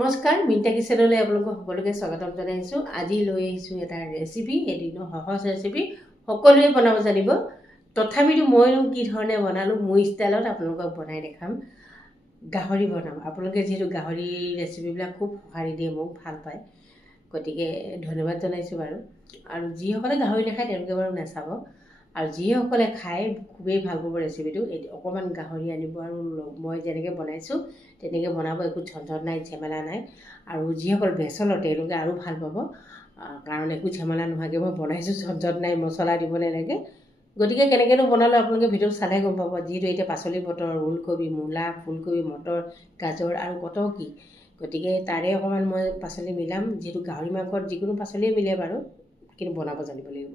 নমস্কাৰ মিণ্টা কিচেনলৈ আপোনালোকক সকলোকে স্বাগতম জনাইছো। আজি লৈ আহিছো এটা ৰেচিপি, এদিনো সহজ ৰেচিপি, সকলোৱে বনাব জানিব। তথাপিতো মইনো কি ধৰণে বনালো মোৰ ষ্টাইলত আপোনালোকক বনাই দেখাম। গাহৰি বনাম। আপোনালোকে যেহেতু গাহৰি ৰেচিপিবিলাক খুব সঁহাৰি দিয়ে, মোক ভাল পায়, গতিকে ধন্যবাদ জনাইছো বাৰু। আৰু যিসকলে গাহৰি নাখায় তেওঁলোকে বাৰু নাচাব, আৰু যিসকলে খায় খুবেই ভাল পাব ৰেচিপিটো। অকণমান গাহৰি আনিব আৰু মই যেনেকৈ বনাইছোঁ তেনেকৈ বনাব, একো ঝঞ্ঝট নাই, ঝেমেলা নাই। আৰু যিসকল বেচলৰ তেওঁলোকে আৰু ভাল পাব, কাৰণ একো ঝেমেলা নোহোৱাকৈ মই বনাইছোঁ, ঝঞ্ঝট নাই, মছলা দিব নালাগে। গতিকে কেনেকৈনো বনালোঁ আপোনালোকে ভিডিঅ'টো চালে গম পাব। যিহেতু এতিয়া পাচলি বতৰ, ওলকবি, মূলা, ফুলকবি, মটৰ, গাজৰ আৰু কত কি, গতিকে তাৰে অকণমান মই পাচলি মিলাম। যিহেতু গাহৰি মাংসত যিকোনো পাচলিয়ে মিলে বাৰু, কিন্তু বনাব জানিব লাগিব।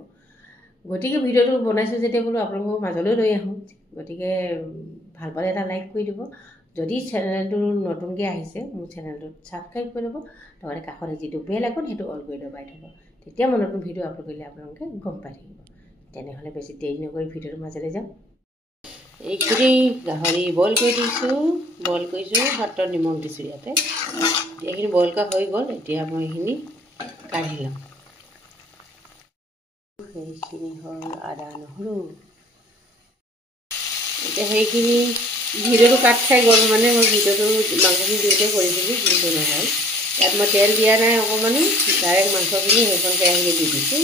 গতিকে ভিডিঅ'টো বনাইছোঁ যেতিয়া বোলো আপোনালোকৰ মাজলৈ লৈ আহোঁ। গতিকে ভাল পালে এটা লাইক কৰি দিব। যদি চেনেলটো নতুনকৈ আহিছে মোৰ চেনেলটোত ছাবস্ক্ৰাইব কৰি ল'ব, লগতে কাষতে যিটো বেল আইকন সেইটো অল কৰি দবাই থ'ব। তেতিয়া মই নতুন ভিডিঅ' আপলোড কৰিলে আপোনালোকে গম পাই থাকিব। তেনেহ'লে বেছি দেৰি নকৰি ভিডিঅ'টোৰ মাজলৈ যাম। এইখিনি গাহৰি বইল কৰি দিছোঁ, বইল কৰিছোঁ, ভাতত নিমখ দিছোঁ ইয়াতে। এইখিনি বইল কৰা হৈ গ'ল, এতিয়া মই এইখিনি কাঢ়ি ল'ম। সেইখিনি হ'ল আদা নহৰু। এতিয়া সেইখিনি ভিডিঅ'টো কাট খাই গ'ল, মানে মই ভিডিঅ'টো মাংসখিনি দিওঁতে কৰিছিলোঁ, কিন্তু নহ'ল। ইয়াত মই তেল দিয়া নাই অকণমানো, ডাইৰেক্ট মাংসখিনি সেইখন কেৰাহীতে দি দিছোঁ।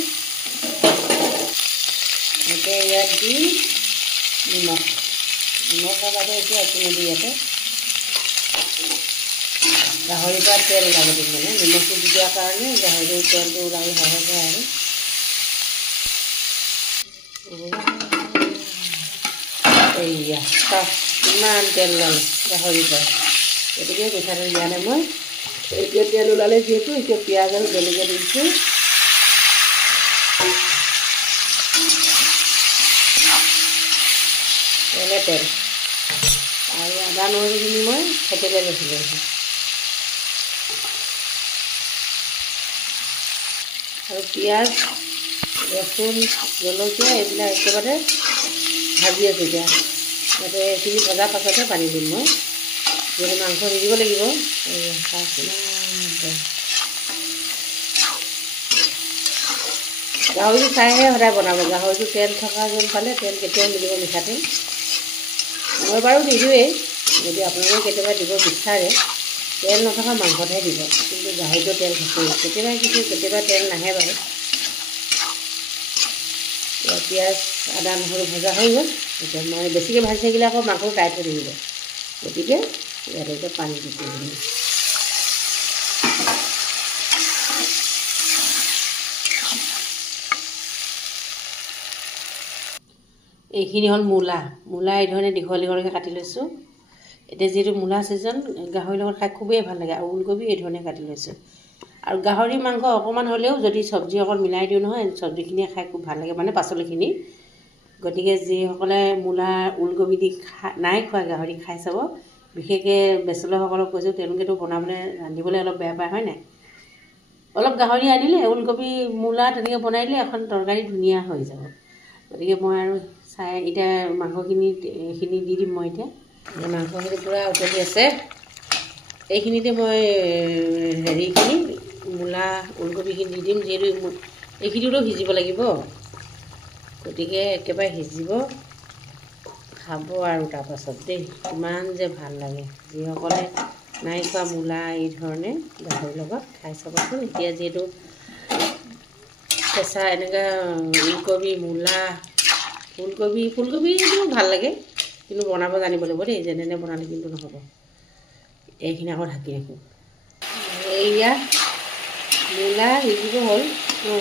এতিয়া ইয়াত দি নিমখৰ বাদে এতিয়া একো নিদি ইয়াতে গাহৰিৰ পৰা তেল ওলাব দিম, মানে নিমখটো দি দিয়াৰ কাৰণে গাহৰিটোৰ তেলটো ওলাই সহজ হয় আৰু। এইয়া ইমান তেল ওলালে গাহৰিৰ পৰা, গতিকে মিঠাতেল দিয়া নাই মই। এতিয়া তেল ওলালে যিহেতু এতিয়া পিঁয়াজ আৰু জলকীয়া দি দিছোঁ। তেল আৰু আদা নহৰুখিনি মই থেতেলিয়াই লৈছিলোঁ। আৰু পিঁয়াজ, ৰচুন, জলকীয়া এইবিলাক একেবাৰে ভাজি আছোঁ এতিয়া। যাতে এইখিনি ভজাৰ পাছতহে পানী দিম মই, যিহেতু মাংস সিজিব লাগিব। গাহৰিটো চাইহে সদায় বনাব। গাহৰিটো তেল থকা যেন পালে তেল কেতিয়াও নিদিব, মিঠাতেল মই বাৰু নিদিওঁৱেই। যদি আপোনালোকে কেতিয়াবা দিব বিচাৰে তেল নথকা মাংসতহে দিব, কিন্তু গাহৰিটো তেল থাকেই। কেতিয়াবা কিছু কেতিয়াবা তেল নাহে বাৰু। পিঁয়াজ, আদা নহৰু ভজা হৈ গ'ল। এতিয়া মই বেছিকৈ ভাজি থাকিলে আকৌ মাংস টাইট হৈ থাকিব, গতিকে ইয়াতে এতিয়া পানী দি দিম। এইখিনি হ'ল মূলা। মূলা এই ধৰণে দীঘল দীঘলকৈ কাটি লৈছোঁ। এতিয়া যিহেতু মূলা ছিজন, গাহৰিৰ লগত খাই খুবেই ভাল লাগে। আৰু ওলকবি এই ধৰণে কাটি লৈছোঁ। আৰু গাহৰি মাংস অকণমান হ'লেও যদি চব্জি অকণ মিলাই দিওঁ নহয়, চব্জিখিনিয়ে খাই খুব ভাল লাগে, মানে পাচলিখিনি। গতিকে যিসকলে মূলা ওলকবি দি নাই খোৱা গাহৰি খাই চাব। বিশেষকৈ বেচেলৰসকলক কৈছোঁ, তেওঁলোকেতো বনাবলৈ ৰান্ধিবলৈ অলপ বেয়া পায়, হয় নাই? অলপ গাহৰি আনিলে ওলকবি মূলা তেনেকৈ বনাই দিলে এখন তৰকাৰী ধুনীয়া হৈ যাব। গতিকে মই আৰু চাই এতিয়া মাংসখিনি এইখিনি দি দিম মই। এতিয়া মাংসখিনি পূৰা উতলি আছে। এইখিনিতে মই হেৰিখিনি মূলা ওলকবিখিনি দি দিম, যিহেতু এইখিনিতো সিজিব লাগিব। গতিকে একেবাৰে সিজিব, খাব আৰু তাৰপাছত দেই, ইমান যে ভাল লাগে। যিসকলে নাই খোৱা মূলা এই ধৰণে গাহৰিৰ লগত খাই চাবচোন। এতিয়া যিহেতু কেঁচা এনেকুৱা ওলকবি, মূলা, ফুলকবিটো ভাল লাগে, কিন্তু বনাব জানিব লাগিব দেই। যেনে বনালে কিন্তু নহ'ব। এইখিনি আকৌ ঢাকি ৰাখিম। এইয়া মূলা সিজিব হ'ল,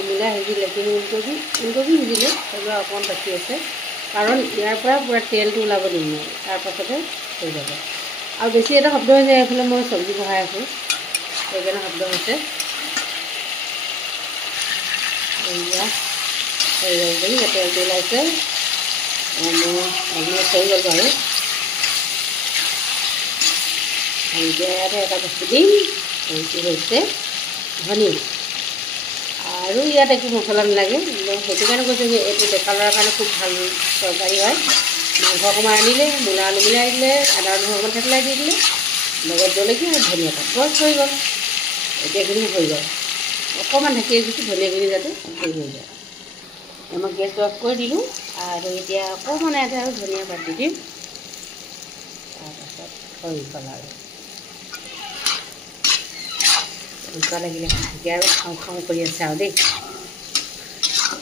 মূলা সিজিলে, কিন্তু ওলকবি সিজিলে, সেইবোৰ অকণমান বাকী আছে। কাৰণ ইয়াৰ পৰা পূৰা তেলটো ওলাব দিম মই, তাৰপাছতে হৈ যাব। আৰু বেছি এটা শব্দ হৈ যায়, এইফালে মই চব্জি বহাই আছোঁ, সেইকাৰণে শব্দ হৈছে। এয়া তেলটো ওলাইছে, মোৰ অলমষ্ট হৈ গ'ল বাৰু। এতিয়া ইয়াতে এটা বস্তু দিম, এইটো হৈছে ধনিয়া। আৰু ইয়াত একো মছলা নালাগে। সেইটো কাৰণে কৈছোঁ যে এইটো ডেকা ল'ৰাৰ কাৰণে খুব ভাল তৰকাৰী হয়। মাংস অকণমান আনিলে, মূলা আলু মিলাই দিলে, আদা নহৰু অকণমান থেতেলাই দি দিলে, লগত জলকীয়া আৰু ধনিয়া পাত বছ হৈ গ'ল। এতিয়া এইখিনি হৈ গ'ল, অকণমান ঢাকি ৰাখিছোঁ ধনিয়াখিনি যাতে হেৰি হৈ যায়। মই গেছটো অফ কৰি দিলোঁ আৰু এতিয়া অকণমান ইয়াতে আৰু ধনিয়া পাত দি দিম। তাৰপাছত হৈ গ'ল আৰু এনেকুৱা লাগিলে এতিয়া আৰু খাওঁ খাওঁ কৰি আছে আৰু দেই।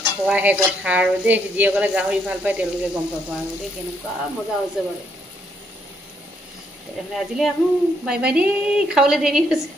খোৱাহে কথা আৰু দেই, যিসকলে গাহৰি ভাল পায় তেওঁলোকে গম পাব আৰু দেই কেনেকুৱা মজা হৈছে বাৰু। তেনেহ'লে আজিলৈ আহোঁ, বাই বাই দেই, খাবলৈ দেৰি হৈছে।